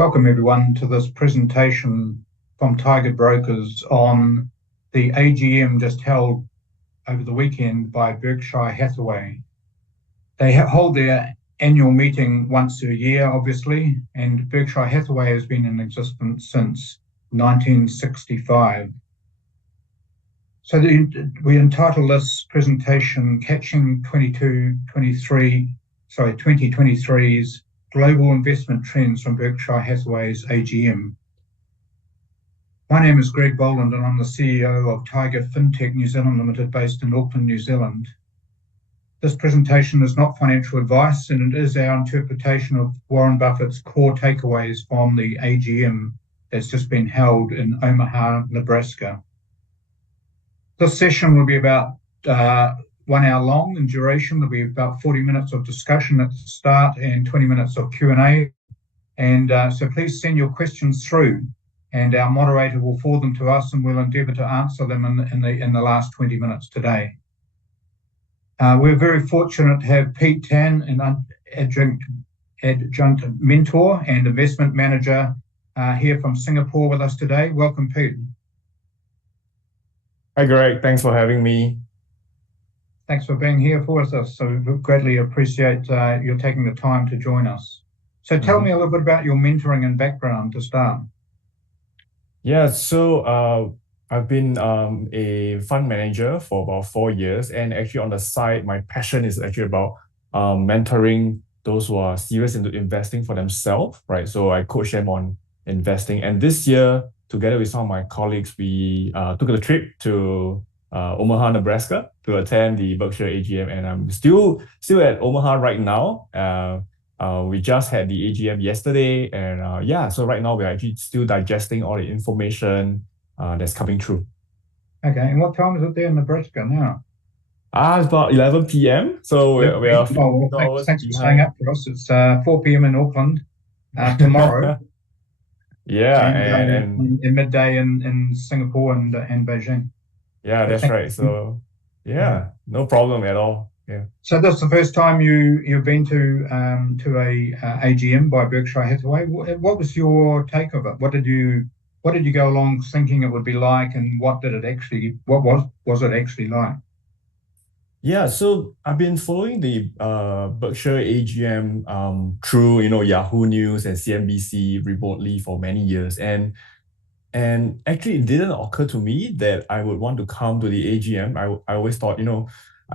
Welcome everyone to this presentation from Tiger Brokers on the AGM just held over the weekend by Berkshire Hathaway. They hold their annual meeting once a year, obviously, and Berkshire Hathaway has been in existence since 1965. So we entitle this presentation Catching 2023's Global Investment Trends from Berkshire Hathaway's AGM. My name is Greg Boland and I'm the CEO of Tiger Fintech New Zealand Limited based in Auckland, New Zealand. This presentation is not financial advice and it is our interpretation of Warren Buffett's core takeaways from the AGM that's just been held in Omaha, Nebraska. This session will be about 1 hour long in duration. There'll be about 40 minutes of discussion at the start and 20 minutes of Q&A. And so please send your questions through and our moderator will forward them to us and we'll endeavour to answer them in the last 20 minutes today. We're very fortunate to have Pete Tan, an adjunct mentor and investment manager here from Singapore with us today. Welcome, Pete. Hi, Greg. Thanks for having me. Thanks for being here for us. So we greatly appreciate you taking the time to join us. So tell me a little bit about your mentoring and background to start. Yeah, so I've been a fund manager for about 4 years. And actually on the side, my passion is actually about mentoring those who are serious into investing for themselves, right? So I coach them on investing. And this year, together with some of my colleagues, we took a trip to Omaha, Nebraska to attend the Berkshire AGM. And I'm still at Omaha right now. We just had the AGM yesterday. And so right now we're actually still digesting all the information that's coming through. Okay, and what time is it there in Nebraska now? It's about 11 p.m. So we are thanks for staying up for us. It's 4 p.m. in Auckland tomorrow. Yeah, and midday in Singapore and Beijing. Yeah, that's right. So yeah, no problem at all. Yeah. So that's the first time you've been to a AGM by Berkshire Hathaway. What was your take of it? What did you go along thinking it would be like, and what was it actually like? Yeah, so I've been following the Berkshire AGM through Yahoo News and CNBC remotely for many years, and actually it didn't occur to me that I would want to come to the AGM. I always thought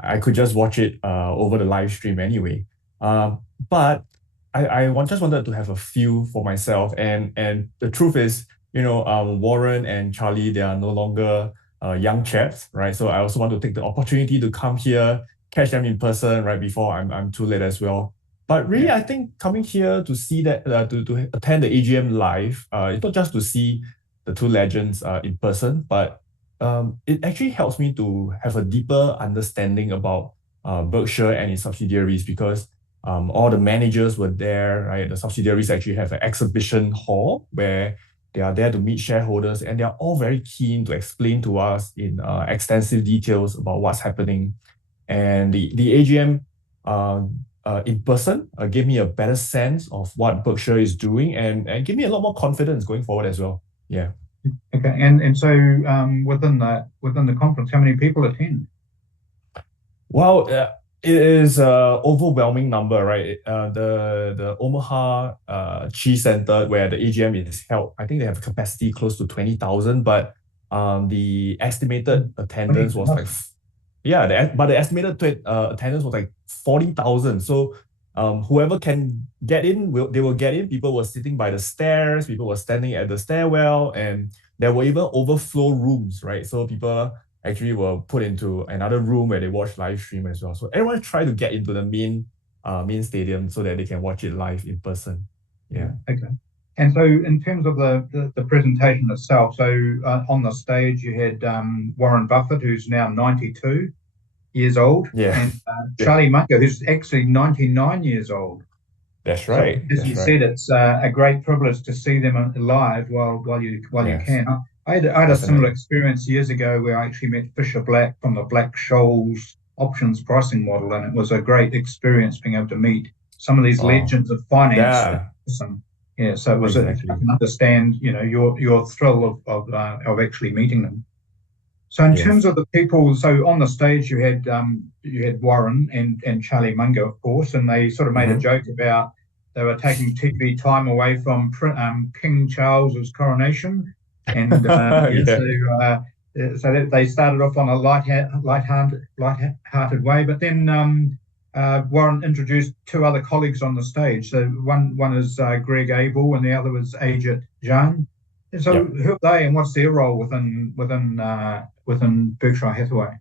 I could just watch it over the live stream anyway. But I just wanted to have a feel for myself, and the truth is Warren and Charlie, they are no longer young chaps, right? So I also want to take the opportunity to come here, catch them in person right before I'm too late as well. But really, I think coming here to see that, to attend the AGM live, it's not just to see the two legends in person, but it actually helps me to have a deeper understanding about Berkshire and its subsidiaries, because all the managers were there, right? The subsidiaries actually have an exhibition hall where they are there to meet shareholders, and they are all very keen to explain to us in extensive details about what's happening. And the AGM in person gave me a better sense of what Berkshire is doing and gave me a lot more confidence going forward as well. Yeah. Okay. And so within the conference, how many people attend? Well, it is an overwhelming number, right? The Omaha Chi Center where the AGM is held, I think they have a capacity close to 20,000, but the estimated attendance was like, the estimated attendance was like 40,000. So whoever can get in, they will get in. People were sitting by the stairs, people were standing at the stairwell, and there were even overflow rooms, right? So people actually were put into another room where they watch live stream as well. So everyone tried to get into the main stadium so that they can watch it live in person. Yeah. Okay. And so in terms of the presentation itself, so on the stage you had Warren Buffett, who's now 92 years old, and Charlie Munger, who's actually 99 years old. That's right. So, as you said, it's a great privilege to see them live while you can. I had a similar experience years ago where I actually met Fisher Black from the Black-Scholes options pricing model, and it was a great experience being able to meet some of these legends of finance. Yeah. Yeah, so it was. I Exactly. can understand, your thrill of actually meeting them. So in Yes. terms of the people, so on the stage you had Warren and Charlie Munger, of course, and they sort of made a joke about they were taking TV time away from King Charles's coronation, and Yeah. so they started off on a light-hearted way, but then Warren introduced two other colleagues on the stage. So one is Greg Abel, and the other was Adjunct. And so Yep. who are they, and what's their role within Berkshire Hathaway?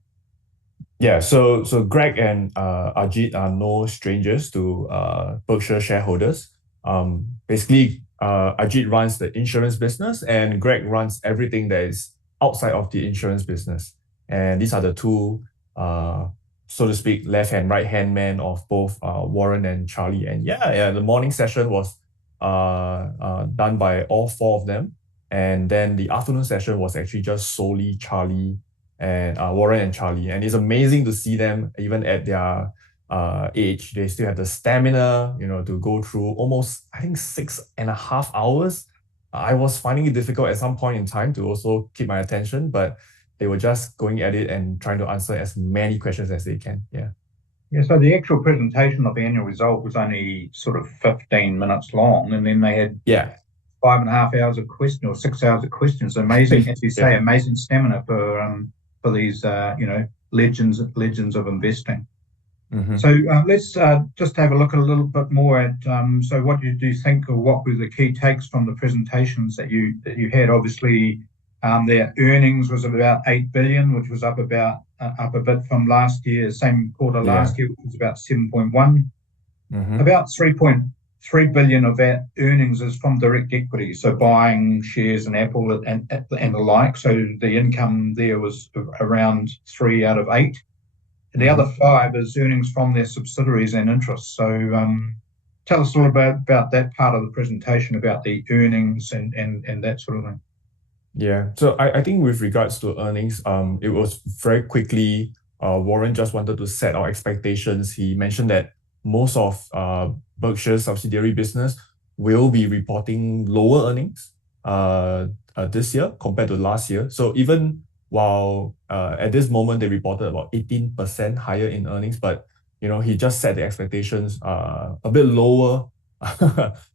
Yeah, so Greg and Ajit are no strangers to Berkshire shareholders. Basically, Ajit runs the insurance business, and Greg runs everything that is outside of the insurance business. And these are the two, so to speak, left hand, right hand man of both Warren and Charlie. And yeah, the morning session was done by all four of them, and then the afternoon session was actually just solely Charlie and Warren and Charlie. And it's amazing to see them, even at their age, they still have the stamina, to go through almost, I think, 6.5 hours. I was finding it difficult at some point in time to also keep my attention, but they were just going at it and trying to answer as many questions as they can. Yeah. Yeah, so the actual presentation of the annual result was only sort of 15 minutes long, and then they had Yeah. 5.5 hours of question or 6 hours of questions. Amazing, as you say, Yeah. amazing stamina for these legends of investing. Mm-hmm. So let's just have a look a little bit more at so what do you think, or what were the key takes from the presentations that you had? Obviously, their earnings was about 8 billion, which was up a bit from last year, same quarter last year, which was about 7.1. Mm-hmm. About 3.3 billion of that earnings is from direct equity, so buying shares in Apple and the like. So the income there was around 3 out of 8. And the other 5 is earnings from their subsidiaries and interests. So tell us a little bit about that part of the presentation, about the earnings and that sort of thing. Yeah, so I think with regards to earnings, it was very quickly, Warren just wanted to set our expectations. He mentioned that most of Berkshire's subsidiary business will be reporting lower earnings this year compared to last year. So even while at this moment they reported about 18% higher in earnings, but he just set the expectations a bit lower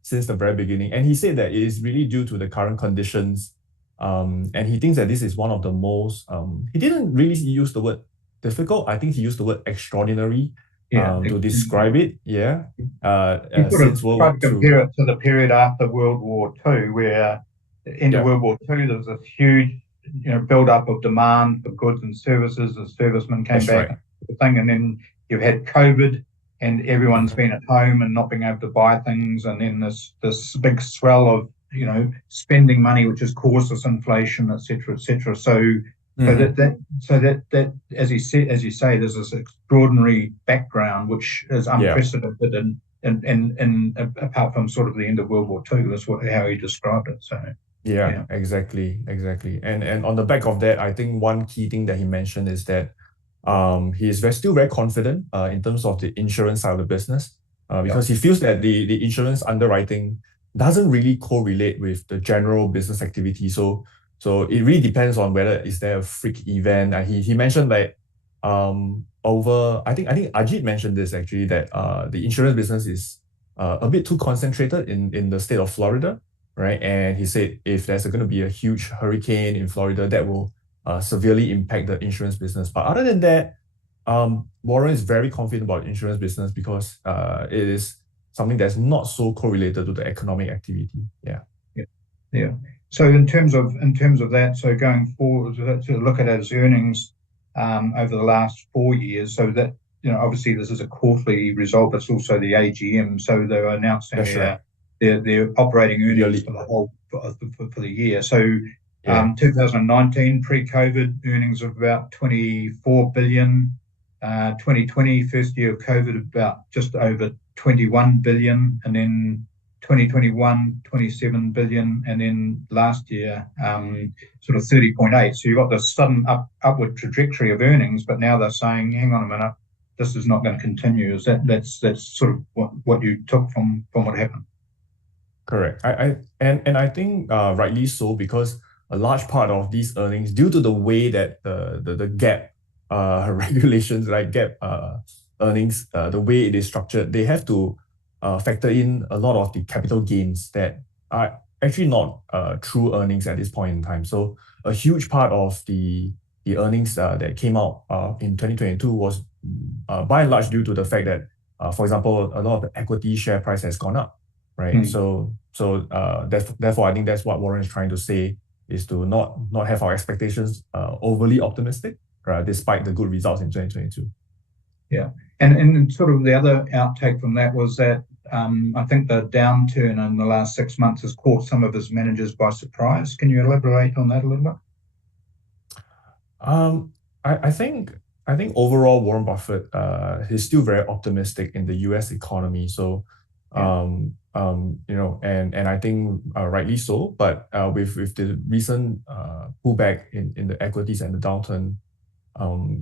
since the very beginning. And he said that it is really due to the current conditions. And he thinks that this is one of the most, he didn't really use the word difficult. I think he used the word extraordinary to describe it. Yeah. Since World War II. Compare it to the period after World War II, where in World War II, there was this huge, build-up of demand for goods and services as servicemen came back. Right. And then you've had COVID, and everyone's been at home and not being able to buy things, and then this big swell of spending money, which has caused this inflation, et cetera, et cetera. So that as you say, there's this extraordinary background which is unprecedented, and apart from sort of the end of World War II, that's how he described it. So yeah, exactly. And on the back of that, I think one key thing that he mentioned is that he is still very confident in terms of the insurance side of the business, because he feels that the insurance underwriting doesn't really correlate with the general business activity. So it really depends on whether is there a freak event. He mentioned like I think Ajit mentioned this actually, that the insurance business is a bit too concentrated in the state of Florida, right? And he said if there's going to be a huge hurricane in Florida, that will severely impact the insurance business. But other than that, Warren is very confident about insurance business because it is something that's not so correlated to the economic activity. Yeah. So in terms of that, so going forward to look at his earnings over the last 4 years, so that obviously this is a quarterly result, but it's also the AGM, so they're announcing their operating earnings for the whole for the year. So 2019 pre-COVID earnings of about 24 billion. 2020, first year of COVID, about just over 21 billion, and then 2021, 27 billion, and then last year, sort of 30.8. So you've got this sudden upward trajectory of earnings, but now they're saying, hang on a minute, this is not going to continue. Is that's sort of what you took from what happened? Correct. And I think rightly so, because a large part of these earnings, due to the way that the gap regulations, like gap earnings, the way it is structured, they have to factor in a lot of the capital gains that are actually not true earnings at this point in time. So a huge part of the earnings that came out in 2022 was by and large due to the fact that, for example, a lot of the equity share price has gone up, right? So therefore, I think that's what Warren is trying to say, is to not have our expectations overly optimistic, despite the good results in 2022. Yeah, and sort of the other outtake from that was that I think the downturn in the last 6 months has caught some of his managers by surprise. Can you elaborate on that a little bit? I think overall Warren Buffett he's still very optimistic in the US economy. So and I think rightly so. But with the recent pullback in the equities and the downturn,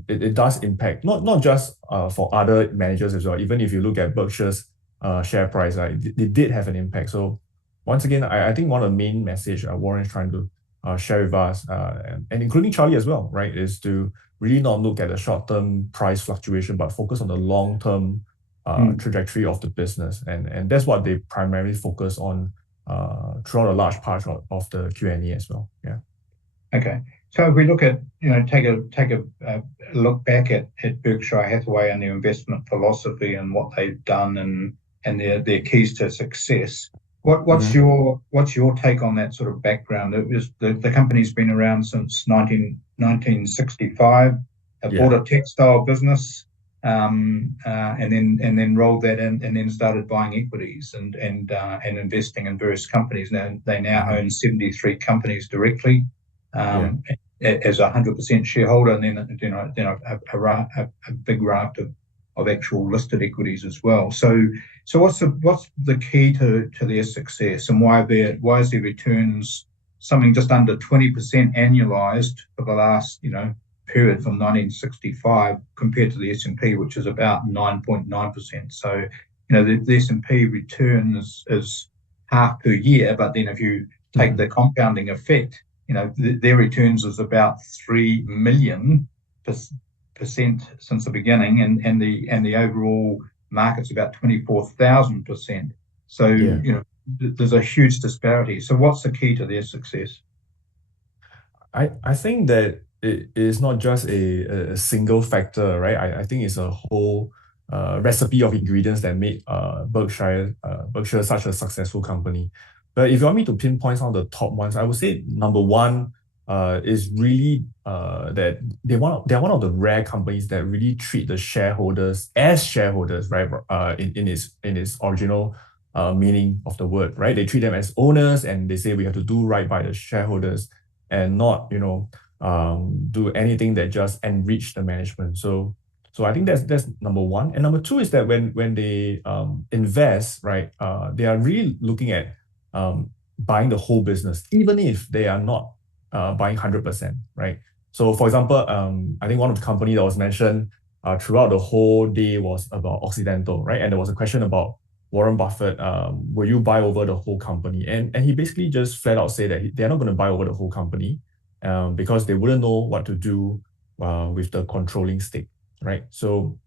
it does impact not just for other managers as well. Even if you look at Berkshire's share price, it did have an impact. So once again, I think one of the main message Warren is trying to share with us, and including Charlie as well, right, is to really not look at the short-term price fluctuation, but focus on the long-term trajectory of the business. And that's what they primarily focus on throughout a large part of the Q&A as well. Yeah. Okay. So if we look at, take a look back at Berkshire Hathaway and their investment philosophy and what they've done and their keys to success, what's your take on that sort of background? It was the company's been around since 1965. It bought a textile business, and then rolled that in, and then started buying equities and investing in various companies. Now they own 73 companies directly. As a 100% shareholder, and then a big raft of actual listed equities as well. So what's the key to their success, and why is their returns something just under 20% annualized for the last period from 1965 compared to the S&P, which is about 9.9%. So the S&P return is half per year, but then if you take the compounding effect, their returns is about 3 million percent since the beginning, and the overall market's about 24,000%. So there's a huge disparity. So what's the key to their success? I think that it is not just a single factor, right? I think it's a whole recipe of ingredients that made Berkshire such a successful company. But if you want me to pinpoint some of the top ones, I would say number one is really that they're one of the rare companies that really treat the shareholders as shareholders, right? In its original meaning of the word, right? They treat them as owners, and they say we have to do right by the shareholders and not do anything that just enrich the management. So I think that's number one. And number two is that when they invest, right, they are really looking at buying the whole business, even if they are not buying 100%, right? So for example, I think one of the company that was mentioned throughout the whole day was about Occidental, right? And there was a question about Warren Buffett, will you buy over the whole company? And he basically just flat out said that they're not going to buy over the whole company because they wouldn't know what to do with the controlling stake, right? So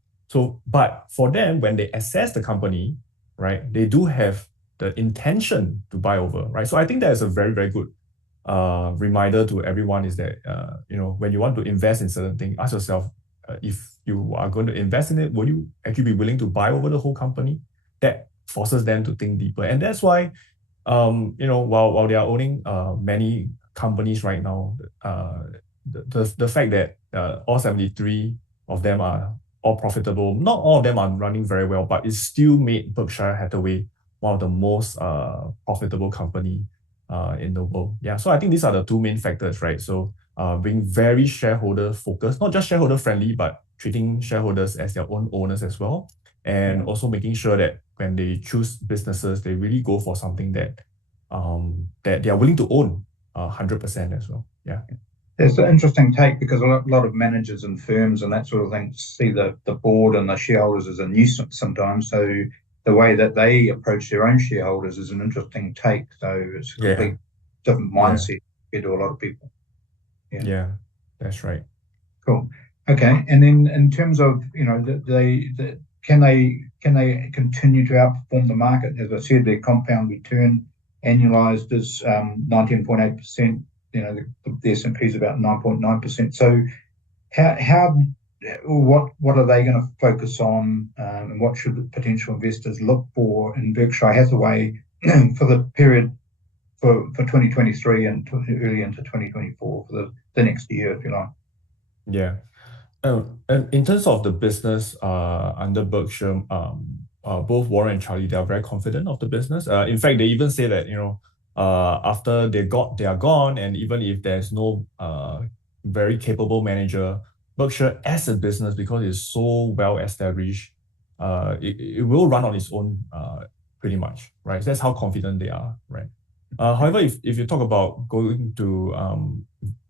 but for them, when they assess the company, right, they do have the intention to buy over, right? So I think that is a very, very good reminder to everyone, is that when you want to invest in certain things, ask yourself, if you are going to invest in it, will you actually be willing to buy over the whole company? That forces them to think deeper. And that's why while they are owning many companies right now, the fact that all 73 of them are all profitable, not all of them are running very well, but it still made Berkshire Hathaway one of the most profitable company in the world. Yeah, so I think these are the two main factors, right? So being very shareholder focused, not just shareholder friendly, but treating shareholders as their own owners as well. And also making sure that when they choose businesses, they really go for something that that they are willing to own 100% as well. Yeah. It's an interesting take, because a lot of managers and firms and that sort of thing see the board and the shareholders as a nuisance sometimes. So the way that they approach their own shareholders is an interesting take. So it's a complete different mindset compared to a lot of people. Yeah, that's right. Cool. Okay. And then in terms of, can they continue to outperform the market? As I said, their compound return annualized is 19.8%. The S&P is about 9.9%. So what are they going to focus on, and what should the potential investors look for in Berkshire Hathaway for the period for 2023 and early into 2024 for the next year, if you like? Yeah. And in terms of the business under Berkshire, both Warren and Charlie, they are very confident of the business. In fact, they even say that, after they are gone, and even if there's no very capable manager, Berkshire as a business, because it's so well established, it will run on its own pretty much, right? That's how confident they are, right? However, if you talk about going to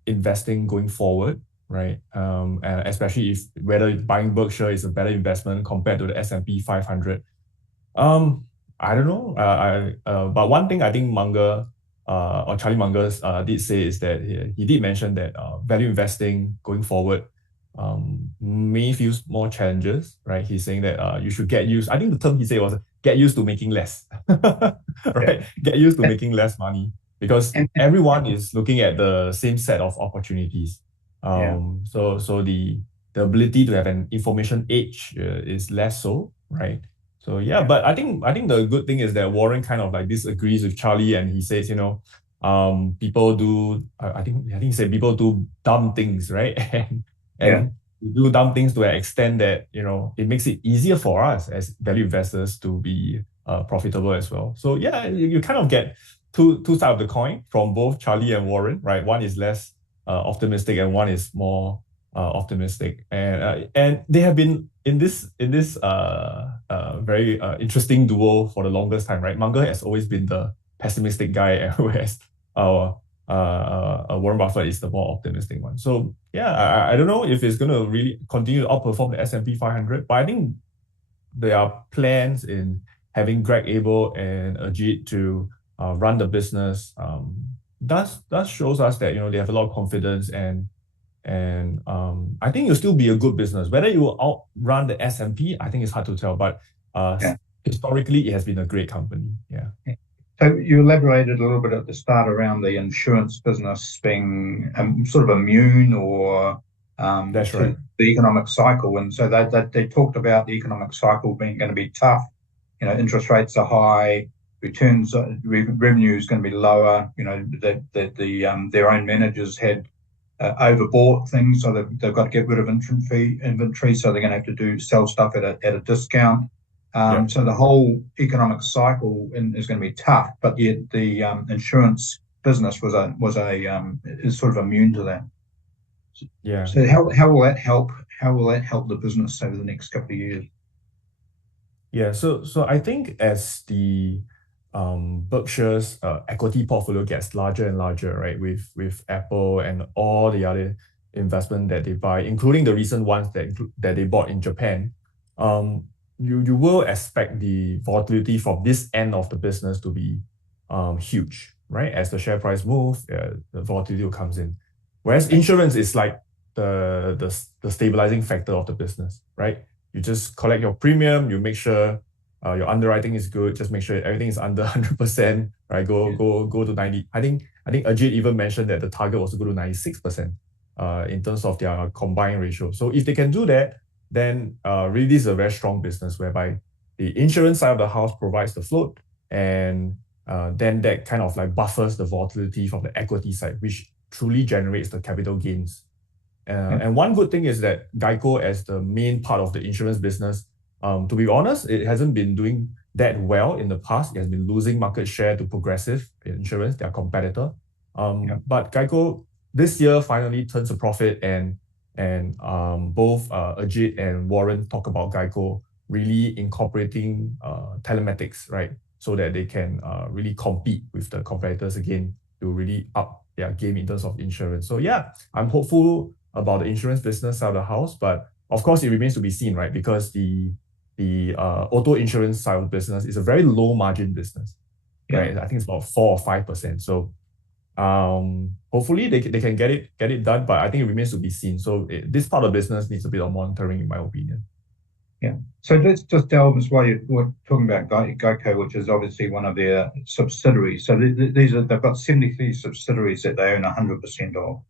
investing going forward, right? And especially if whether buying Berkshire is a better investment compared to the S&P 500. I don't know. But one thing I think Munger or Charlie Munger did say is that he did mention that value investing going forward may face more challenges, right? He's saying that you should get used. I think the term he said was get used to making less, right? Get used to making less money because everyone is looking at the same set of opportunities. So the ability to have an information age is less so, right? So but I think the good thing is that Warren kind of like disagrees with Charlie, and he says, people do I think he said people do dumb things, right? and we do dumb things to an extent that it makes it easier for us as value investors to be profitable as well. So you kind of get two sides of the coin from both Charlie and Warren, right? One is less optimistic and one is more optimistic, and they have been in this very interesting duo for the longest time, right? Munger has always been the pessimistic guy, whereas Warren Buffett is the more optimistic one. So I don't know if it's going to really continue to outperform the S&P 500, but I think there are plans in having Greg Abel and Ajit to run the business. That shows us that they have a lot of confidence, and I think it'll still be a good business. Whether it will outrun the S&P, I think it's hard to tell, but historically it has been a great company. So you elaborated a little bit at the start around the insurance business being sort of immune or that's right. the economic cycle, and so they talked about the economic cycle being going to be tough. Interest rates are high, returns revenue is going to be lower. Their own managers had overbought things, so they've got to get rid of inventory, so they're going to have to sell stuff at a discount. So the whole economic cycle is going to be tough, but yet the insurance business is sort of immune to that. So how will that help? How will that help the business over the next couple of years? So I think as the Berkshire's equity portfolio gets larger and larger, right, with Apple and all the other investment that they buy, including the recent ones that they bought in Japan, you will expect the volatility from this end of the business to be huge, right? As the share price moves, the volatility comes in. Whereas insurance is like the stabilizing factor of the business, right? You just collect your premium, you make sure your underwriting is good, just make sure everything is under 100%, right? Go to 90. I think Ajit even mentioned that the target was to go to 96% in terms of their combined ratio. So if they can do that, then really this is a very strong business whereby the insurance side of the house provides the float, and then that kind of like buffers the volatility from the equity side, which truly generates the capital gains. And one good thing is that Geico, as the main part of the insurance business, to be honest, it hasn't been doing that well in the past. It has been losing market share to Progressive Insurance, their competitor. But Geico this year finally turns a profit, and both Ajit and Warren talk about Geico really incorporating telematics, right? So that they can really compete with the competitors again to really up their game in terms of insurance. So I'm hopeful about the insurance business side of the house, but of course it remains to be seen, right? Because the the auto insurance side of the business is a very low margin business, right? I think it's about 4 or 5%. So hopefully they can get it done, but I think it remains to be seen. So this part of the business needs a bit of monitoring, in my opinion. Yeah. So let's just delve as well. We're talking about Geico, which is obviously one of their subsidiaries. So they've got 73 subsidiaries that they own 100% of.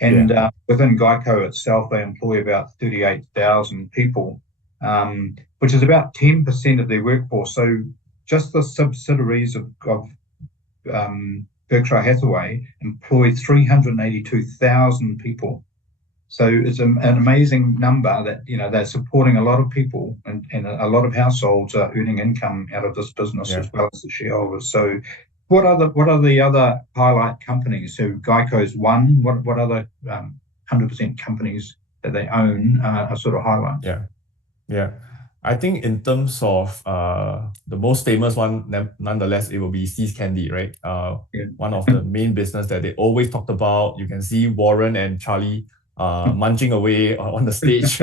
And within Geico itself, they employ about 38,000 people, which is about 10% of their workforce. So just the subsidiaries of Berkshire Hathaway employ 382,000 people. So it's an amazing number that, they're supporting a lot of people, and a lot of households are earning income out of this business as well as the shareholders. So what are the other highlight companies? So Geico's one. What other 100% companies that they own are sort of highlight? Yeah. I think in terms of the most famous one, nonetheless, it will be See's Candy, right? One of the main business that they always talked about. You can see Warren and Charlie munching away on the stage,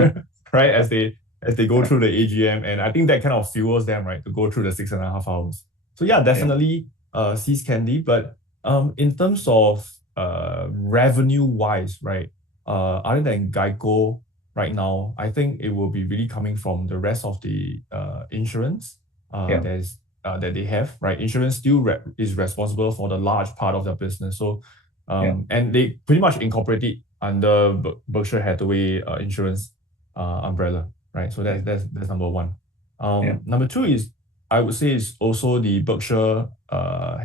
right? As they go through the AGM, and I think that kind of fuels them, right, to go through the 6.5 hours. So definitely See's Candy. But in terms of revenue wise, right, other than Geico right now, I think it will be really coming from the rest of the insurance that they have, right? Insurance still is responsible for the large part of their business. So and they pretty much incorporate it under Berkshire Hathaway insurance umbrella, right? So that's number one. Number two is, I would say, is also the Berkshire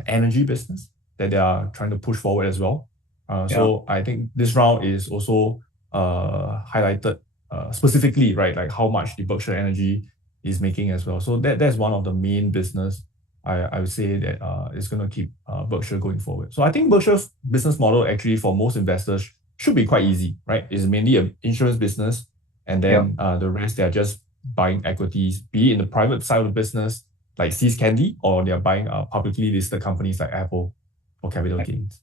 energy business that they are trying to push forward as well. So I think this round is also highlighted specifically, right, like how much the Berkshire Energy is making as well. So that's one of the main business I would say that is going to keep Berkshire going forward. So I think Berkshire's business model actually for most investors should be quite easy, right? It's mainly an insurance business, and then the rest they're just buying equities, be it in the private side of the business, like See's Candy, or they're buying publicly listed companies like Apple for capital gains.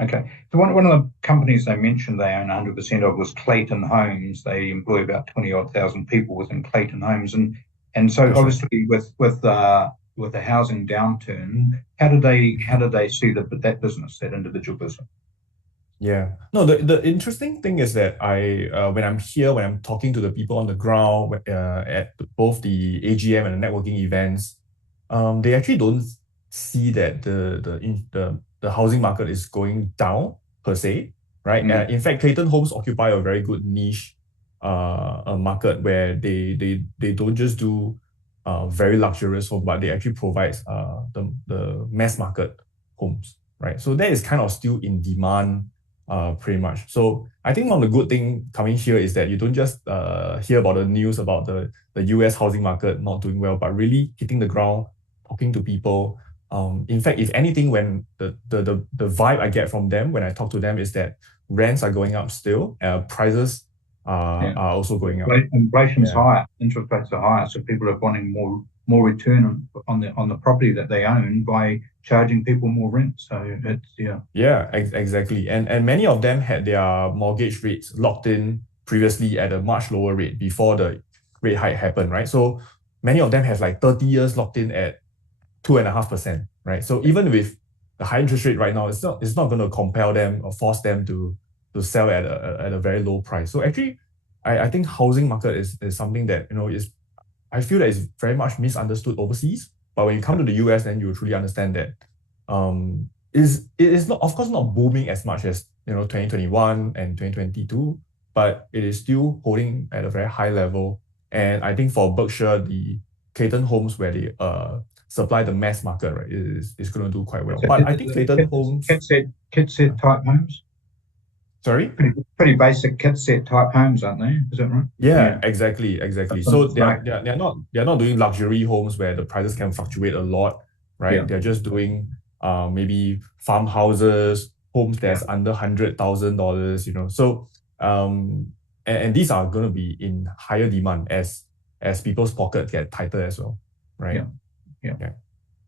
Okay. So one of the companies they mentioned they own 100% of was Clayton Homes. They employ about 20,000 odd people within Clayton Homes, and so obviously with the housing downturn, how did they see that business, that individual business? No, the interesting thing is that when I'm talking to the people on the ground at both the AGM and the networking events, they actually don't see that the housing market is going down per se, right? In fact, Clayton Homes occupy a very good niche a market where they don't just do very luxurious homes, but they actually provide the mass market homes, right? So that is kind of still in demand pretty much. So I think one of the good thing coming here is that you don't just hear about the news about the US housing market not doing well, but really hitting the ground, talking to people. In fact, if anything, when the vibe I get from them when I talk to them is that rents are going up still, prices are also going up. Inflation's higher, interest rates are higher, so people are wanting more return on the property that they own by charging people more rent. So it's exactly. And many of them had their mortgage rates locked in previously at a much lower rate before the rate hike happened, right? So many of them have like 30 years locked in at 2.5%, right? So even with the high interest rate right now, it's not going to compel them or force them to sell at a very low price. So actually, I think housing market is something that I feel that is very much misunderstood overseas. But when you come to the US, then you truly understand that it is not, of course, not booming as much as 2021 and 2022, but it is still holding at a very high level. And I think for Berkshire, the Clayton Homes, where they supply the mass market, right, is going to do quite well. But I think Clayton Homes, kit set type homes. Sorry? Pretty basic kit set type homes, aren't they? Is that right? Yeah, exactly. So they're not doing luxury homes where the prices can fluctuate a lot, right? Yeah. They're just doing maybe farmhouses, homes that's under $100,000, So and these are going to be in higher demand as people's pockets get tighter as well, right? Yeah.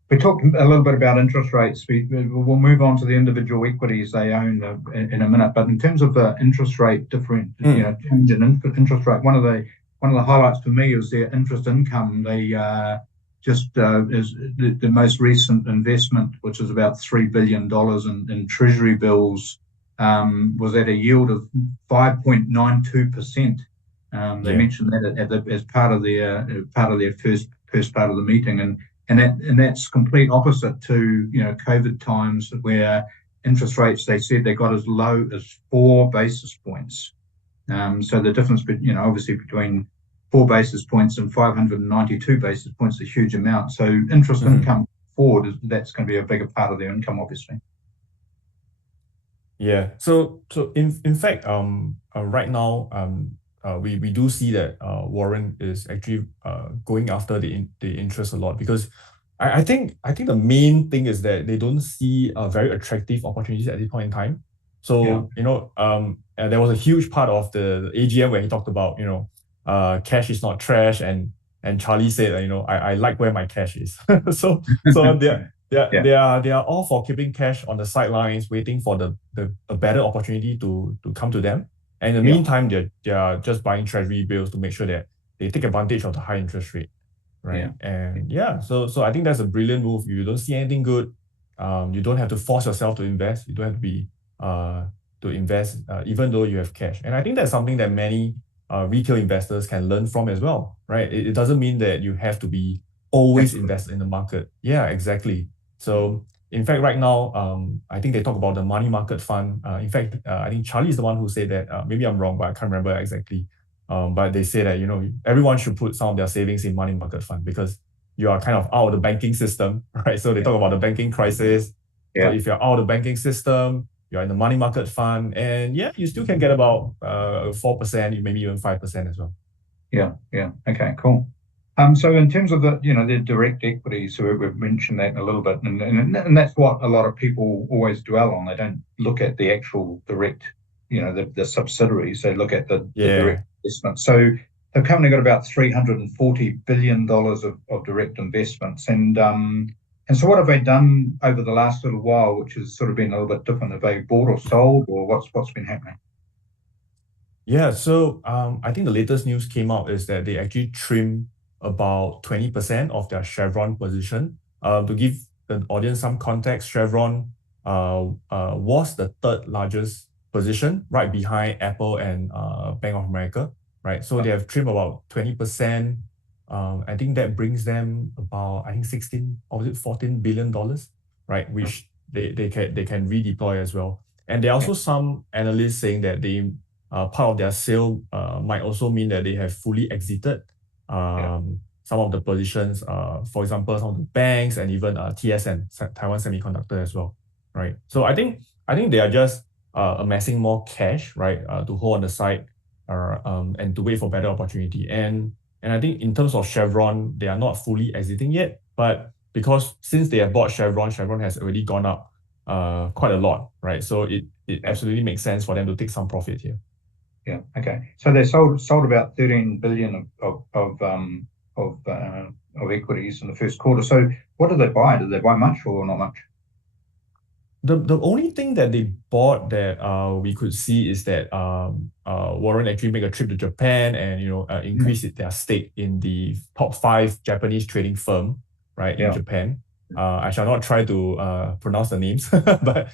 We talked a little bit about interest rates. We'll move on to the individual equities they own in a minute. But in terms of the interest rate change in interest rate, one of the one of the highlights for me is their interest income. They just is the most recent investment, which is about $3 billion in treasury bills, was at a yield of 5.92%. They mentioned that as part of their first part of the meeting, and that's complete opposite to COVID times where interest rates, they said they got as low as 4 basis points. So the difference, obviously between 4 basis points and 592 basis points is a huge amount. So interest income forward, that's going to be a bigger part of their income, obviously. Yeah. So in fact, right now, we do see that Warren is actually going after the interest a lot, because I think the main thing is that they don't see very attractive opportunities at this point in time. So there was a huge part of the AGM where he talked about cash is not trash, and Charlie said I like where my cash is. so they are all for keeping cash on the sidelines, waiting for a better opportunity to come to them. And in the meantime, they are just buying treasury bills to make sure that they take advantage of the high interest rate, right? And so I think that's a brilliant move. You don't see anything good. You don't have to force yourself to invest. You don't have to be to invest even though you have cash. And I think that's something that many retail investors can learn from as well, right? It doesn't mean that you have to be always invested in the market. Yeah, exactly. So in fact, right now, I think they talk about the money market fund. In fact, I think Charlie is the one who said that. Maybe I'm wrong, but I can't remember exactly. But they say that everyone should put some of their savings in money market fund, because you are kind of out of the banking system, right? So they talk about the banking crisis. So if you're out of the banking system, you're in the money market fund, and you still can get about 4%, maybe even 5% as well. Yeah. Okay, cool. So in terms of the direct equity, so we've mentioned that a little bit, and that's what a lot of people always dwell on. They don't look at the actual direct, the subsidiaries. They look at the direct investment. So they've currently got about $340 billion of direct investments, and so what have they done over the last little while, which has sort of been a little bit different? Have they bought or sold, or what's been happening? Yeah, so I think the latest news came out is that they actually trimmed about 20% of their Chevron position. To give the audience some context, Chevron was the third largest position, right behind Apple and Bank of America, right? So they have trimmed about 20%. I think that brings them about, I think 16 or was it $14 billion, right? Which they can redeploy as well. And there are also some analysts saying that they part of their sale might also mean that they have fully exited some of the positions, for example, some of the banks and even TSM, Taiwan Semiconductor as well, right? So I think they are just amassing more cash, right, to hold on the side and to wait for better opportunity. And I think in terms of Chevron, they are not fully exiting yet, but because since they have bought Chevron has already gone up quite a lot, right? So it absolutely makes sense for them to take some profit here. Yeah. Okay. So they sold about 13 billion of equities in the first quarter. So what did they buy? Did they buy much or not much? The only thing that they bought that we could see is that Warren actually made a trip to Japan and increased their stake in the top 5 Japanese trading firm, right, in Japan. I shall not try to pronounce the names, but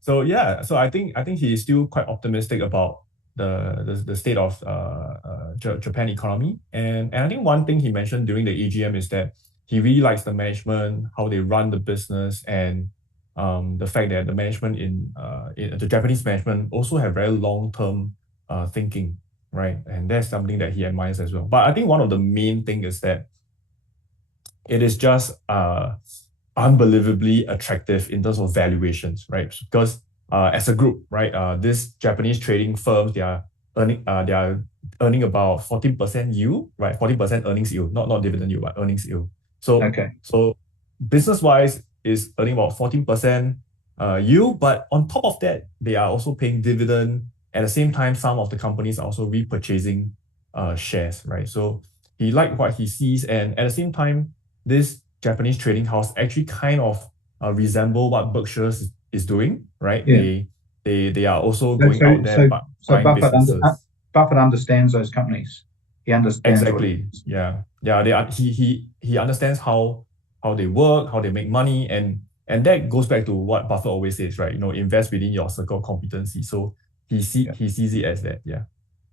so I think he is still quite optimistic about the state of Japan economy, and I think one thing he mentioned during the AGM is that he really likes the management, how they run the business, and the fact that the management in the Japanese management also have very long-term thinking, right? And that's something that he admires as well. But I think one of the main thing is that it is just unbelievably attractive in terms of valuations, right? Because as a group, right, these Japanese trading firms, they are earning about 14% yield, right? 14% earnings yield, not dividend yield, but earnings yield. So business-wise is earning about 14% yield, but on top of that, they are also paying dividend. At the same time, some of the companies are also repurchasing shares, right? So he liked what he sees, and at the same time, this Japanese trading house actually kind of resemble what Berkshire is doing, right? They are also going out there buying Buffett businesses. Buffett understands those companies. He understands Exactly. Yeah. Yeah. He understands how they work, how they make money, and that goes back to what Buffett always says, right? Invest within your circle of competency. So he sees it as that. Yeah.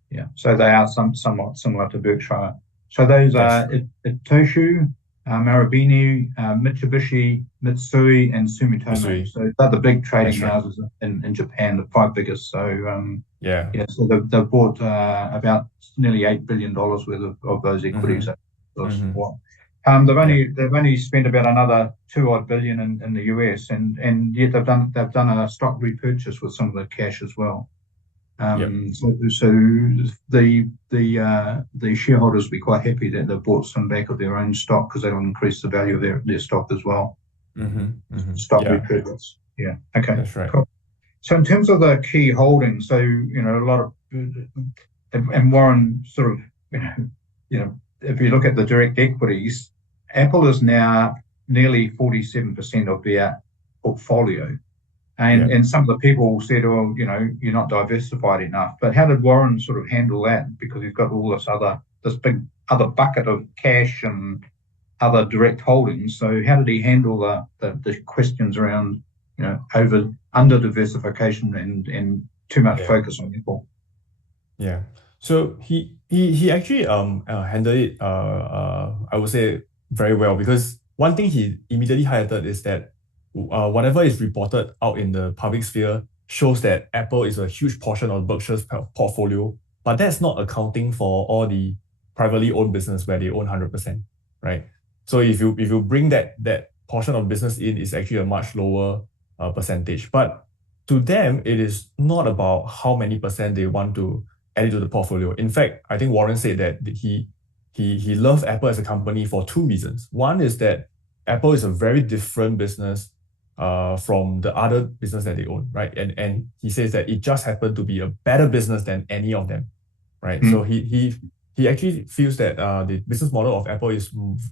Yeah. So they are somewhat similar to Berkshire. So those are Itochu, Marubeni, Mitsubishi, Mitsui, and Sumitomo. Mitsui. So they're the big trading That's right. houses in Japan, the 5 biggest. So Yeah. so they've bought about nearly $8 billion worth of those equities. They've only spent about another 2 odd billion in the US, and yet they've done a stock repurchase with some of the cash as well. So the shareholders will be quite happy that they've bought some back of their own stock, because that'll increase the value of their stock as well. Stock repurchase. Yeah. Okay. That's right. Cool. So in terms of the key holdings, so a lot of, and Warren sort of, if you look at the direct equities, Apple is now nearly 47% of their portfolio. And some of the people said, "Oh, you're not diversified enough." But how did Warren sort of handle that? Because he's got all this big other bucket of cash and other direct holdings. So how did he handle the questions around under diversification and too much focus on Apple? Yeah. So he actually handled it I would say very well, because one thing he immediately highlighted is that whatever is reported out in the public sphere shows that Apple is a huge portion of Berkshire's portfolio, but that's not accounting for all the privately owned business where they own 100%, right? So if you bring that portion of business in, it's actually a much lower percentage. But to them, it is not about how many percent they want to add it to the portfolio. In fact, I think Warren said that he loves Apple as a company for 2 reasons. One is that Apple is a very different business from the other business that they own, right? And he says that it just happened to be a better business than any of them, right? So he actually feels that the business model of Apple is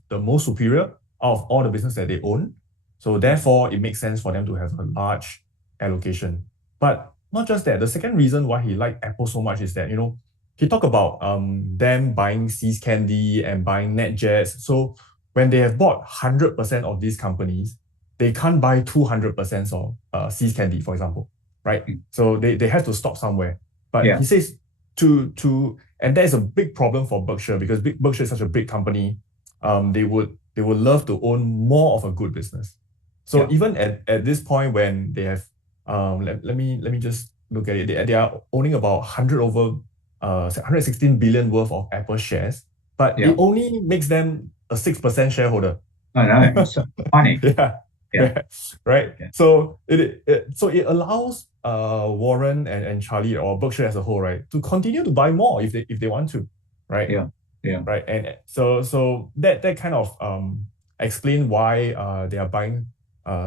the most superior out of all the business that they own. So therefore, it makes sense for them to have a large allocation. But not just that. The second reason why he liked Apple so much is that, he talked about them buying See's Candy and buying NetJets. So when they have bought 100% of these companies, they can't buy 200% of See's Candy, for example, right? So they have to stop somewhere. But he says and that is a big problem for Berkshire, because Berkshire is such a big company. They would love to own more of a good business. So even at this point, when they have let me just look at it. They are owning about 116 billion worth of Apple shares, but it only makes them a 6% shareholder. I know, it's so funny. Right. So it allows Warren and Charlie, or Berkshire as a whole, right, to continue to buy more if they want to, right? Right. And so that kind of explain why they are buying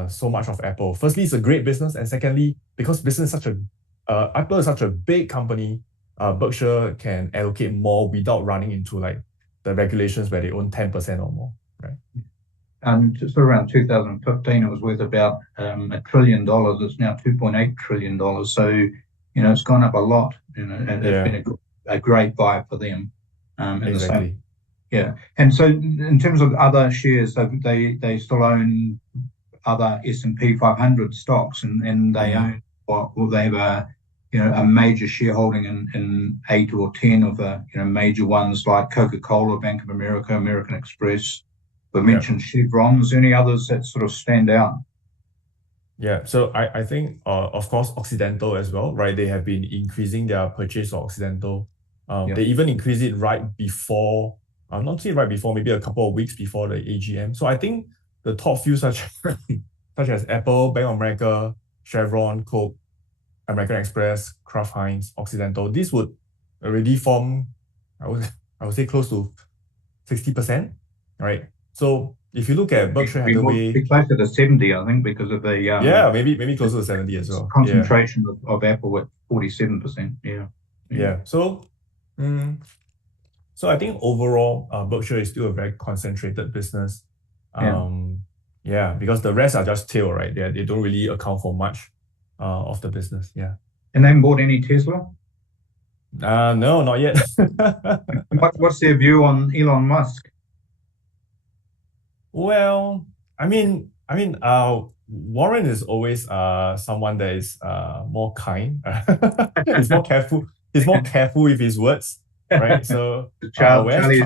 so much of Apple. Firstly, it's a great business, and secondly, because business is Apple is such a big company, Berkshire can allocate more without running into like the regulations where they own 10% or more, right? Just around 2015, it was worth about $1 trillion. It's now $2.8 trillion. So it's gone up a lot. And it's been a great buy for them. Exactly. And so in terms of other shares, they still own other S&P 500 stocks, and they own they have a major shareholding in 8 or 10 of the major ones like Coca-Cola, Bank of America, American Express. We mentioned Chevron. Is there any others that sort of stand out? Yeah, so I think of course Occidental as well, right? They have been increasing their purchase of Occidental. They even increased it right before, not say right before, maybe a couple of weeks before the AGM. So I think the top few such as Apple, Bank of America, Chevron, Coke, American Express, Kraft Heinz, Occidental, these would already form, I would say, close to 60%, right? So if you look at Berkshire Hathaway, be closer to 70, I think, because of the maybe closer to 70 as well. Concentration of Apple at 47%. So I think overall, Berkshire is still a very concentrated business. Because the rest are just tail, right? They don't really account for much of the business. And they haven't bought any Tesla? No, not yet. What's their view on Elon Musk? Well, Warren is always someone that is more kind. He's more careful. He's more careful with his words, right? So, whereas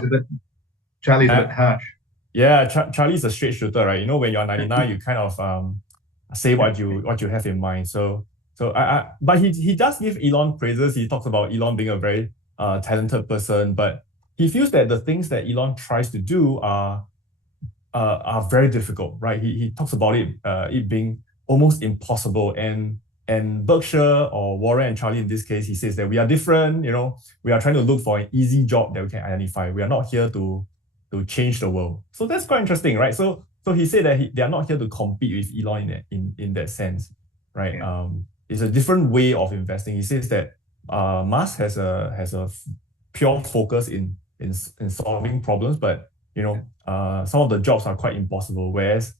Charlie's a bit uh, harsh. yeah, Charlie's a straight shooter, right? You know, when you're 99, you kind of say Yeah, what you have in mind. But he does give Elon praises. He talks about Elon being a very talented person, but he feels that the things that Elon tries to do are very difficult, right? He talks about it being almost impossible, and Berkshire or Warren and Charlie in this case, he says that we are different. You know, we are trying to look for an easy job that we can identify. We are not here to change the world. So that's quite interesting, right? So he said that they are not here to compete with Elon in that sense, right? yeah, It's a different way of investing. He says that Musk has a pure focus in solving problems, but some of the jobs are quite impossible. Whereas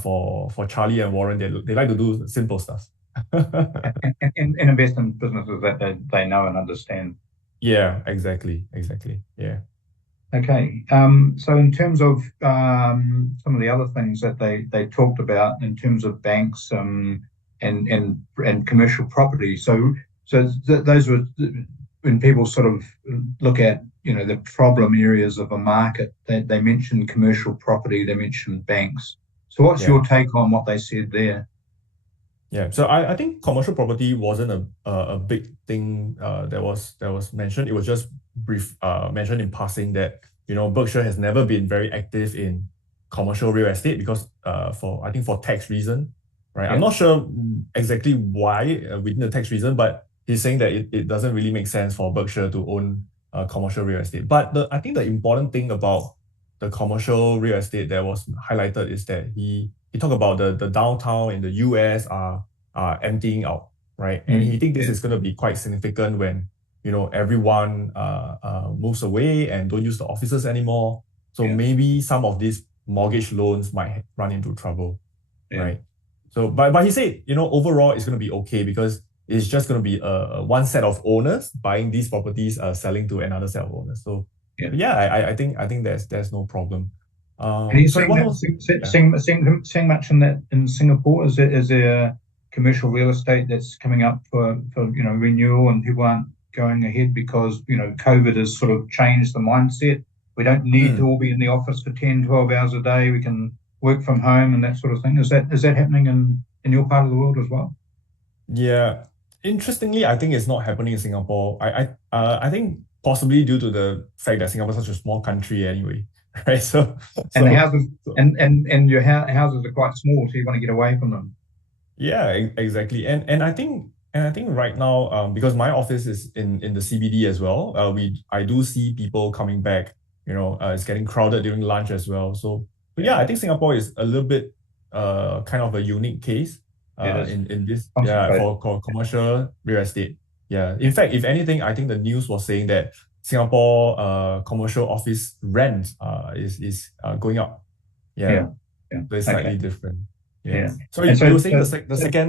for Charlie and Warren, they like to do simple stuff. and invest in businesses that they know and understand. Yeah, exactly. Yeah. Okay. So in terms of some of the other things that they talked about in terms of banks and commercial property. Those were when people sort of look at the problem areas of a market. They mentioned commercial property. They mentioned banks. So what's Yeah. your take on what they said there? Yeah, so I think commercial property wasn't a big thing that was mentioned. It was just brief mentioned in passing that Berkshire has never been very active in commercial real estate because for tax reason, right? I'm Yeah, not sure exactly why within the tax reason, but he's saying that it doesn't really make sense for Berkshire to own commercial real estate. But I think the important thing about the commercial real estate that was highlighted is that he talked about the downtown in the US are emptying out, right? And he think this yeah, is going to be quite significant when everyone moves away and don't use the offices anymore. So yeah, maybe some of these mortgage loans might run into trouble, yeah, right? So, but he said, overall it's going to be okay because it's just going to be one set of owners buying these properties, selling to another set of owners. So, yeah. yeah, I think there's no problem. And you Sorry, seeing what that was yeah. seeing much in that in Singapore? Is there commercial real estate that's coming up for renewal and people aren't going ahead because COVID has sort of changed the mindset. We don't need to Mm. all be in the office for 10, 12 hours a day. We can work from home and that sort of thing. Is that happening in your part of the world as well? Yeah, interestingly, I think it's not happening in Singapore. I think possibly due to the fact that Singapore is such a small country anyway, right? And the So, houses so and your houses are quite small, so you want to get away from them. yeah, exactly. And I think right now, because my office is in the CBD as well, I do see people coming back. It's getting crowded during lunch as well. So, but Yeah, yeah, I think Singapore is a little bit kind of a unique case it is in this, yeah, concentrated. for commercial real estate. Yeah. In fact, if anything, I think the news was saying that Singapore commercial office rent is going up. Yeah. Yeah, yeah. So it's Okay. slightly different. Yeah. Yeah. Sorry, And you so, were saying so